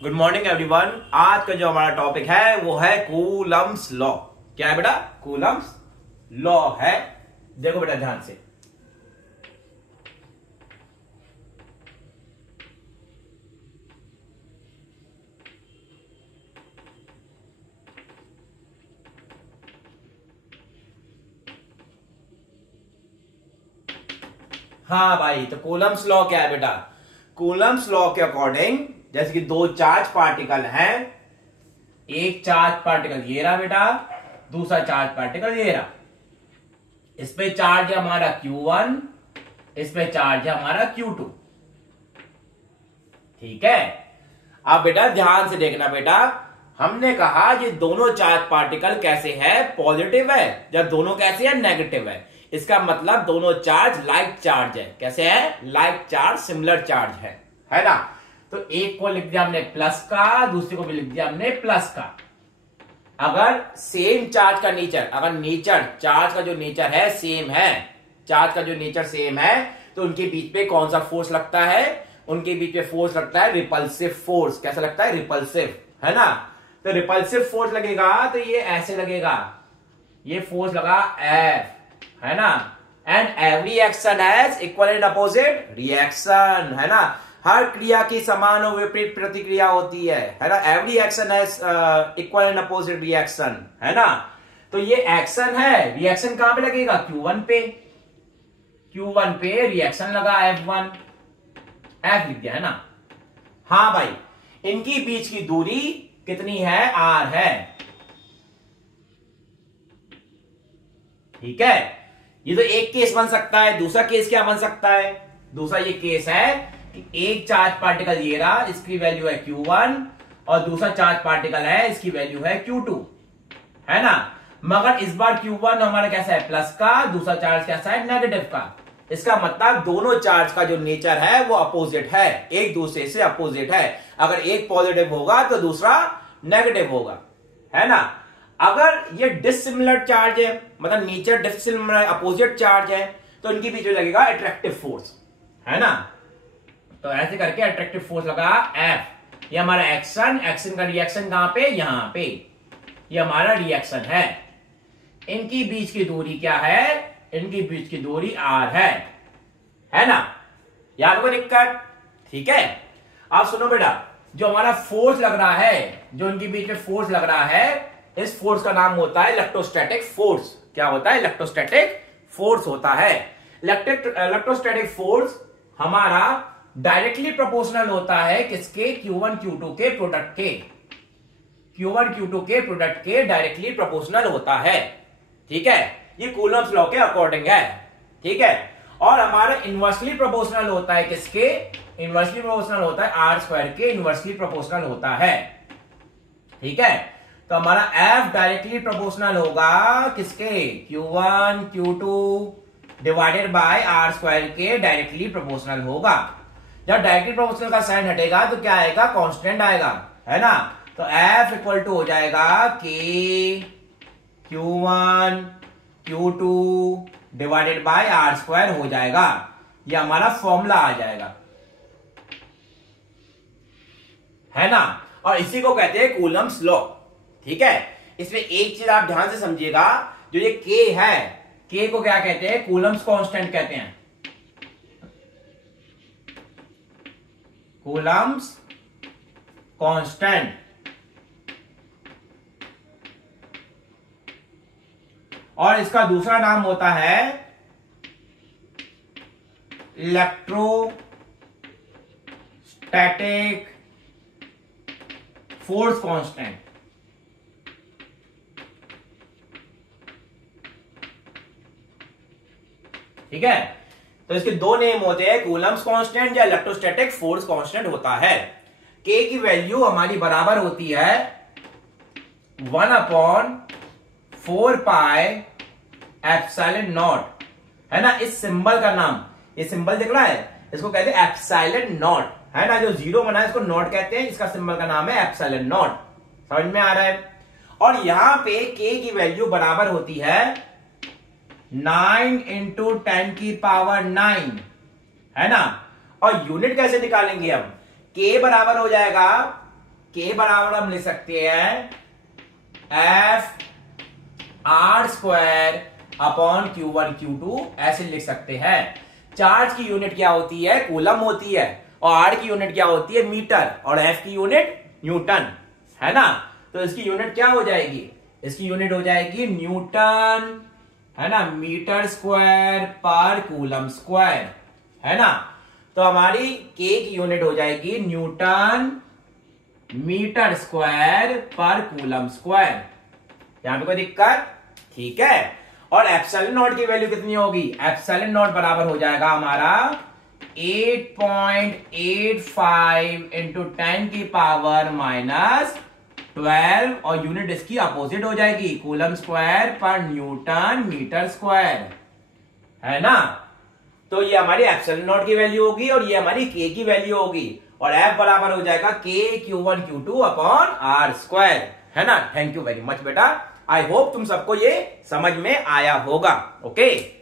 Good morning everyone. आज का जो हमारा टॉपिक है वो है कूलम्स लॉ। क्या है बेटा? कूलम्स लॉ है। देखो बेटा ध्यान से। हाँ भाई, तो कूलम्स लॉ क्या है बेटा? कूलम्स लॉ के अकॉर्डिंग जैसे कि दो चार्ज पार्टिकल हैं, एक चार्ज पार्टिकल ये रहा बेटा, दूसरा चार्ज पार्टिकल ये रहा। इस पे चार्ज है हमारा Q1, इस पे चार्ज है हमारा Q2। ठीक है। अब बेटा ध्यान से देखना बेटा, हमने कहा ये दोनों चार्ज पार्टिकल कैसे है? पॉजिटिव है। जब दोनों कैसे है? नेगेटिव है। इसका मतलब दोनों चार्ज लाइक चार्ज है। कैसे है? लाइक चार्ज, सिमिलर चार्ज है ना? तो एक को लिख दिया हमने प्लस का, दूसरे को भी लिख दिया हमने प्लस का। अगर सेम चार्ज का नेचर, अगर नेचर चार्ज का जो नेचर है सेम है, चार्ज का जो नेचर सेम है, तो उनके बीच पे कौन सा फोर्स लगता है? उनके बीच में फोर्स लगता है रिपल्सिव फोर्स। कैसा लगता है? रिपल्सिव, है ना? तो रिपल्सिव फोर्स लगेगा तो ये ऐसे लगेगा, ये फोर्स लगा F, है ना? And every action has equal and opposite reaction, है ना? हर क्रिया की समान और विपरीत प्रतिक्रिया होती है ना? Every action has equal and opposite reaction, है ना? तो ये एक्शन है, रिएक्शन कहां पे लगेगा? Q1 पे। Q1 पे रिएक्शन लगा F1, F लिख दिया, है ना? हाँ भाई, इनकी बीच की दूरी कितनी है? R है। ठीक है। ये तो एक केस बन सकता है। दूसरा केस क्या बन सकता है? दूसरा ये केस है कि एक चार्ज पार्टिकल ये रहा, इसकी वैल्यू है Q1, और दूसरा चार्ज पार्टिकल है, इसकी वैल्यू है Q2, है ना? मगर इस बार Q1 हमारा कैसा है? प्लस का, दूसरा चार्ज कैसा है? नेगेटिव का। इसका मतलब दोनों चार्ज का जो नेचर है वो अपोजिट है, एक दूसरे से अपोजिट है। अगर एक पॉजिटिव होगा तो दूसरा नेगेटिव होगा, है ना? अगर ये डिसिमिलर चार्ज है, मतलब नेचर डिसिमिलर, अपोजिट चार्ज है, तो इनके बीच में लगेगा अट्रैक्टिव फोर्स, है ना? तो ऐसे करके अट्रैक्टिव फोर्स लगा F। ये हमारा एक्शन, एक्शन का रिएक्शन कहां पे? यहां पे। ये हमारा रिएक्शन है। इनकी बीच की दूरी क्या है? इनकी बीच की दूरी R है ना? यहां पे कोई दिक्कत? ठीक है। आप सुनो बेटा, जो हमारा फोर्स लग रहा है, जो इनके बीच में फोर्स लग रहा है, इस फोर्स का नाम होता है इलेक्ट्रोस्टैटिक फोर्स। क्या होता है? इलेक्ट्रोस्टैटिक फोर्स होता है। इलेक्ट्रोस्टैटिक फोर्स हमारा डायरेक्टली प्रोपोर्शनल होता है किसके? Q1 Q2 के प्रोडक्ट के। Q1 Q2 के प्रोडक्ट के डायरेक्टली प्रोपोर्शनल होता है। ठीक है। ये कूलम्स लॉ के अकॉर्डिंग है। ठीक है। और हमारा इनवर्सली प्रोपोर्शनल होता है किसके? इनवर्सली प्रोपोर्शनल होता है R² के, इनवर्सली प्रोपोर्शनल होता है। ठीक है। तो हमारा F डायरेक्टली प्रोपोर्शनल होगा किसके? Q1 Q2 divided by R² के डायरेक्टली प्रोपोर्शनल होगा। जब डायरेक्टली प्रोपोर्शनल का साइन हटेगा तो क्या आएगा? कांस्टेंट आएगा, है ना? तो F इक्वल टू हो जाएगा K Q1 Q2 divided by R² हो जाएगा। ये हमारा फॉर्मूला आ जाएगा, है ना? और इसी को कहते हैं कूलम्स लॉ। ठीक है। इसमें एक चीज आप ध्यान से समझिएगा, जो ये K है, K को क्या कहते हैं? कूलम्स कांस्टेंट कहते हैं। Coulomb's constant. और इसका दूसरा नाम होता है इलेक्ट्रोस्टैटिक फोर्स कांस्टेंट। ठीक है। तो इसके दो नेम होते हैं, कूलम्स कांस्टेंट या इलेक्ट्रोस्टैटिक फोर्स कांस्टेंट होता है। K की वैल्यू हमारी बराबर होती है 1/4πε0, है ना? इस सिंबल का नाम, ये सिंबल दिख रहा है, इसको कहते हैं ε0, है ना? जो जीरो बना है इसको नॉट कहते हैं, इसका सिंबल का नाम है ε0। समझ में आ रहा है? और यहां पे K की वैल्यू बराबर होती है 9 × 10⁹, है ना? और यूनिट कैसे निकालेंगे हम? K बराबर हो जाएगा के बराबर हम लिख सकते हैं F R square upon Q1 Q2 ऐसे लिख सकते हैं। चार्ज की यूनिट क्या होती है? कूलम होती है, और आर की यूनिट क्या होती है? मीटर, और एफ की यूनिट न्यूटन, है ना। तो इसकी यूनिट क्या हो जाएगी? इसकी यूनिट हो जाएगी न्यूटन, है ना, मीटर स्क्वायर पर कूलम स्क्वायर, है ना। तो हमारी के की यूनिट हो जाएगी न्यूटन मीटर स्क्वायर पर कूलम स्क्वायर। यहां पे कोई दिक्कत? ठीक है। और एप्सिलॉन नॉट की वैल्यू कितनी होगी? एप्सिलॉन नॉट बराबर हो जाएगा हमारा 8.85 इंटू 10 की पावर माइनस 12, और यूनिट इसकी अपोजिट हो जाएगी, कूलम स्क्वायर पर न्यूटन मीटर स्क्वायर, है ना। तो ये हमारी एप्सिलॉन नॉट की वैल्यू होगी और ये हमारी के की वैल्यू होगी, और एफ बराबर हो जाएगा के Q1 Q2 upon are square, है ना। थैंक यू वेरी मच बेटा, आई होप तुम सबको ये समझ में आया होगा। ओके।